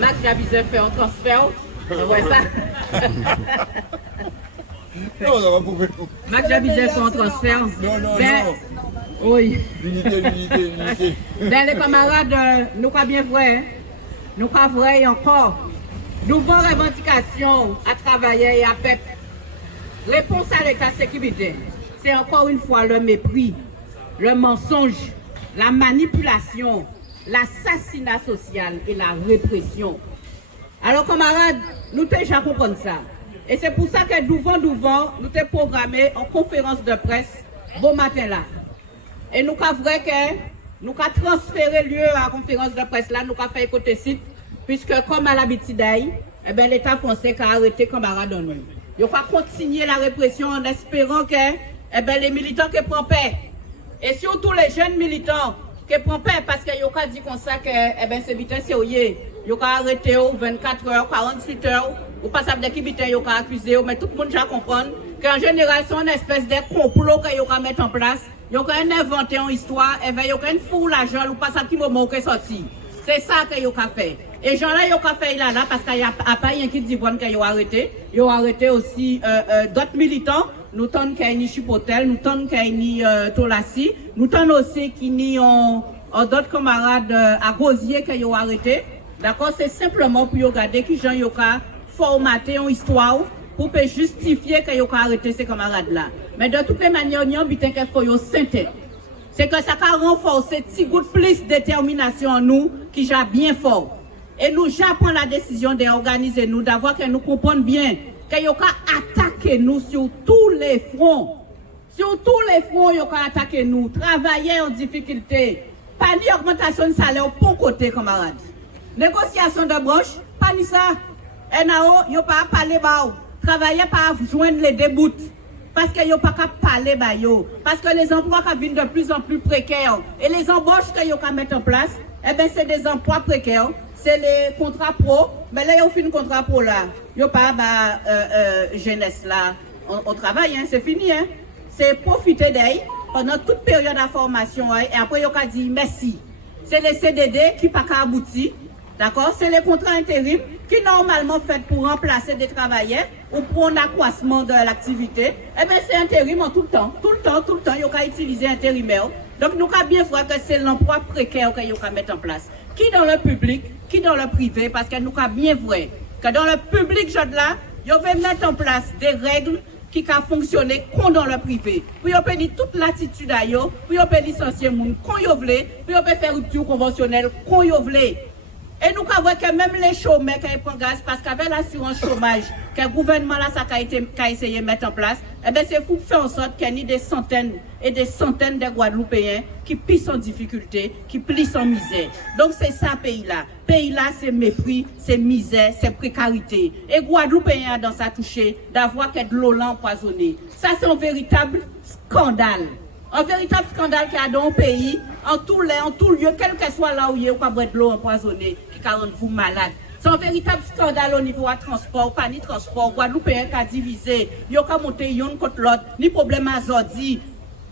Max Jabizet fait un transfert. On voit ça. Non, non, vous pouvez. Max Jabizet fait un transfert. Non. Oui. L'unité. Ben, les camarades, nous pas bien vrai. Hein? Nous pas vrai encore. Nous avons revendication à travailler et à PEP. Réponse à l'état sécurité. C'est encore une fois le mépris, le mensonge, la manipulation, l'assassinat social et la répression. Alors, camarades, nous déjà comprenons ça. Et c'est pour ça que nous avons programmé en conférence de presse bon matin là. Et nous avons vrai que nous avons transféré lieu à la conférence de presse là, nous avons fait côté site, puisque comme à l'habitude, eh ben, l'État français a arrêté camarades en nous. Il va continuer la répression en espérant que eh ben, les militants qui prennent paix, et surtout les jeunes militants qui prennent paix, parce qu'ils ont dit comme ça que eh ben, c'est vite sérieux. Ils ont arrêté 24 heures, 48 heures, ou pas savoir de qui ils ont accusé, mais tout le monde doit comprendre qu'en général, c'est une espèce de complot qu'ils ont mis en place. Ils ont inventé une histoire, et bien, ils ont foule l'argent, ou pas savoir qui moment qui est sorti. C'est ça qu'ils ont fait. Et gens-là, ils ont fait là, parce qu'il n'y a pas rien qui dit qu'ils ont arrêté. Ils ont arrêté aussi d'autres militants. Nous tenons qu'il y a une Chipotel, nous tenons qu'il y a une Tolassi, nous tenons aussi qu'il y a d'autres camarades à Gosier qui ont arrêté. D'accord, c'est simplement pour regarder qui gens ont formaté une histoire pour justifier qu'ils ont arrêté ces camarades-là. Mais de toutes les manières, il y a un butin qu'il faut synthèse. C'est que ça a renforcé un petit goût de plus de détermination en nous qui j'ai bien fort. Et nous, j'apprends la décision d'organiser nous, d'avoir que nous comprenions bien qu'ils ont attaqué nous sur tous les fronts. Sur tous les fronts, ils ont attaqué nous. Travailler en difficulté. Pas ni augmentation de salaire au bon côté, camarades. Négociation de branche, pas ni ça. NAO, ils n'ont pas parlé bas. Travailler pas joindre les débouts. Parce qu'ils n'ont pas qu'à parler bas. Parce que les emplois qui viennent de plus en plus précaires. Et les embauches qu'ils ont mettre en place, eh ben, c'est des emplois précaires. C'est les contrats pro, mais là, ils ont fait un contrat pro là. Ils n'ont pas jeunesse là. On travaille, hein, c'est fini. Hein. C'est profiter d'elle pendant toute période de formation. Hein, et après, ils ont dit merci. C'est les CDD qui n'ont pas abouti. D'accord? C'est les contrats intérim qui normalement fait pour remplacer des travailleurs ou pour un accroissement de l'activité. Eh bien, c'est intérim en tout le temps. Tout le temps, ils ont utilisé intérimaire. Donc, nous avons bien voir que c'est l'emploi précaire qu'ils ont mettre en place. Qui dans le public, qui dans le privé, parce que nous avons bien vrai que dans le public, là, ils vont mettre en place des règles qui ont fonctionné comme dans le privé. Puis ils peuvent toute l'attitude à eux, puis ils peuvent licencier les gens quand ils veulent, puis ils peuvent faire rupture conventionnelle quand ils veulent. Et nous avons que même les chômeurs qui prennent gaz, parce qu'avec l'assurance chômage que le gouvernement là, ça a essayé de mettre en place, eh bien, c'est pour faire en sorte qu'il y ait des centaines et des centaines de Guadeloupéens qui pissent en difficulté, qui plient en misère. Donc c'est ça, pays-là. Pays-là, c'est mépris, c'est misère, c'est précarité. Et Guadeloupéens dans sa touché d'avoir que de l'eau empoisonnée. Ça, c'est un véritable scandale. Un véritable scandale qu'il y a dans le pays, en tout lieu, quel que soit là où il y a pas de l'eau empoisonnée, qui rend vous malade. C'est un véritable scandale au niveau du transport, pas ni transport. Guadeloupéen qui a divisé, il y a monté une contre l'autre, ni problème à Zodi.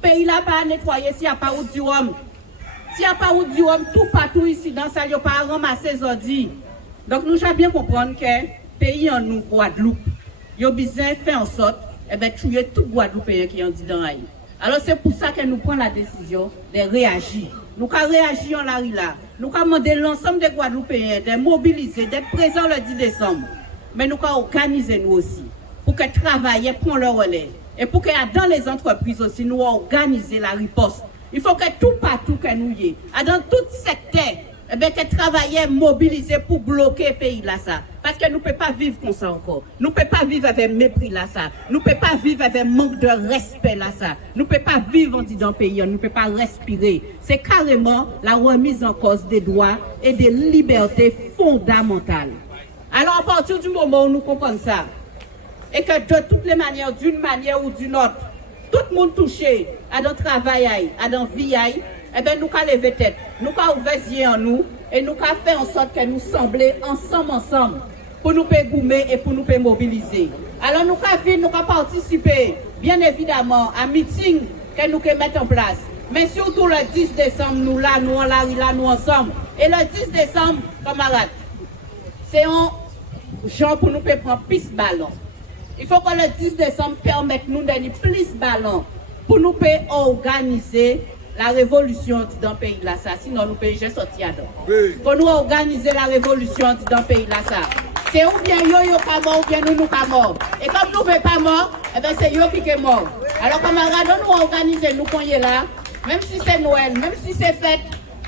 Pays là pas nettoyer s'il n'y a pas route du homme. S'il n'y a pas route du homme, tout partout ici dans ça, il n'y a pas ramasser Zodi. Donc nous devons bien comprendre que pays en nous, Guadeloupe, il y a besoin de faire en sorte de tuer tout Guadeloupéen qui en dit dans la. Alors c'est pour ça que nous prenons la décision de réagir. Nous avons réagi en la là. Nous avons demandé l'ensemble des Guadeloupéens de mobiliser, d'être présents le 10 décembre. Mais nous avons organisé nous aussi pour que les travailleurs prennent leur relais. Et pour que dans les entreprises aussi, nous organiser la riposte. Il faut que tout partout que nous y est, dans tout secteur, eh bien, que travailleurs mobilisés pour bloquer le pays là ça. Parce que nous ne pouvons pas vivre comme ça encore. Nous ne pouvons pas vivre avec mépris là ça. Nous ne pouvons pas vivre avec manque de respect là ça. Nous ne pouvons pas vivre dans le pays, nous ne pouvons pas respirer. C'est carrément la remise en cause des droits et des libertés fondamentales. Alors à partir du moment où nous comprenons ça, et que de toutes les manières, d'une manière ou d'une autre, tout le monde touché à notre travail, à notre vie, eh bien, nous avons levé tête, nous avons ouvert les yeux en nous, et nous avons fait en sorte que nous semblions ensemble, pour nous goumer et pour nous mobiliser. Alors, nous avons participé, bien évidemment, à un meeting que nous avons mis en place. Mais surtout le 10 décembre, nous là, nous ensemble. Et le 10 décembre, camarades, c'est un genre pour nous prendre plus de ballons. Il faut que le 10 décembre permette nous de donner plus de ballons pour nous organiser la révolution dans le pays là ça. Sinon, nous pays j'ai sorti à dos. Il faut nous organiser la révolution dans le pays là ça. C'est ou bien yo pas mort ou bien nous pas mort. Et comme nous ne pas mort, eh ben c'est yo qui est mort. Alors camarades, nous organiser nous qu'on est là, même si c'est Noël, même si c'est fête,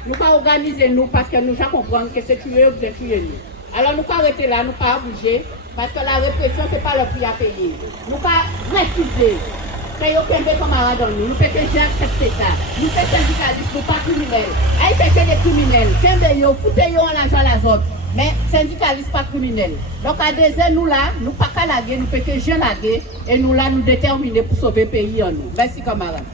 nous pas organiser nous parce que nous comprenons que c'est tuer ou c'est tuer nous. Alors nous pas arrêter là, nous pas bouger parce que la répression c'est pas le prix à payer. Nous pas refuser. Mais aucun des camarades dans nous, nous faisons déjà accepter ça. Nous faisons syndicalistes, nous pas criminels. Ils faisons des criminels. Tiens de yo, foutez-yo en l'argent à la zone. Mais syndicalistes pas criminels. Donc à des heures, nous là, nous pas qu'à laguer, nous faisons que je laguer et nous là, nous déterminer pour sauver le pays en nous. Merci camarades.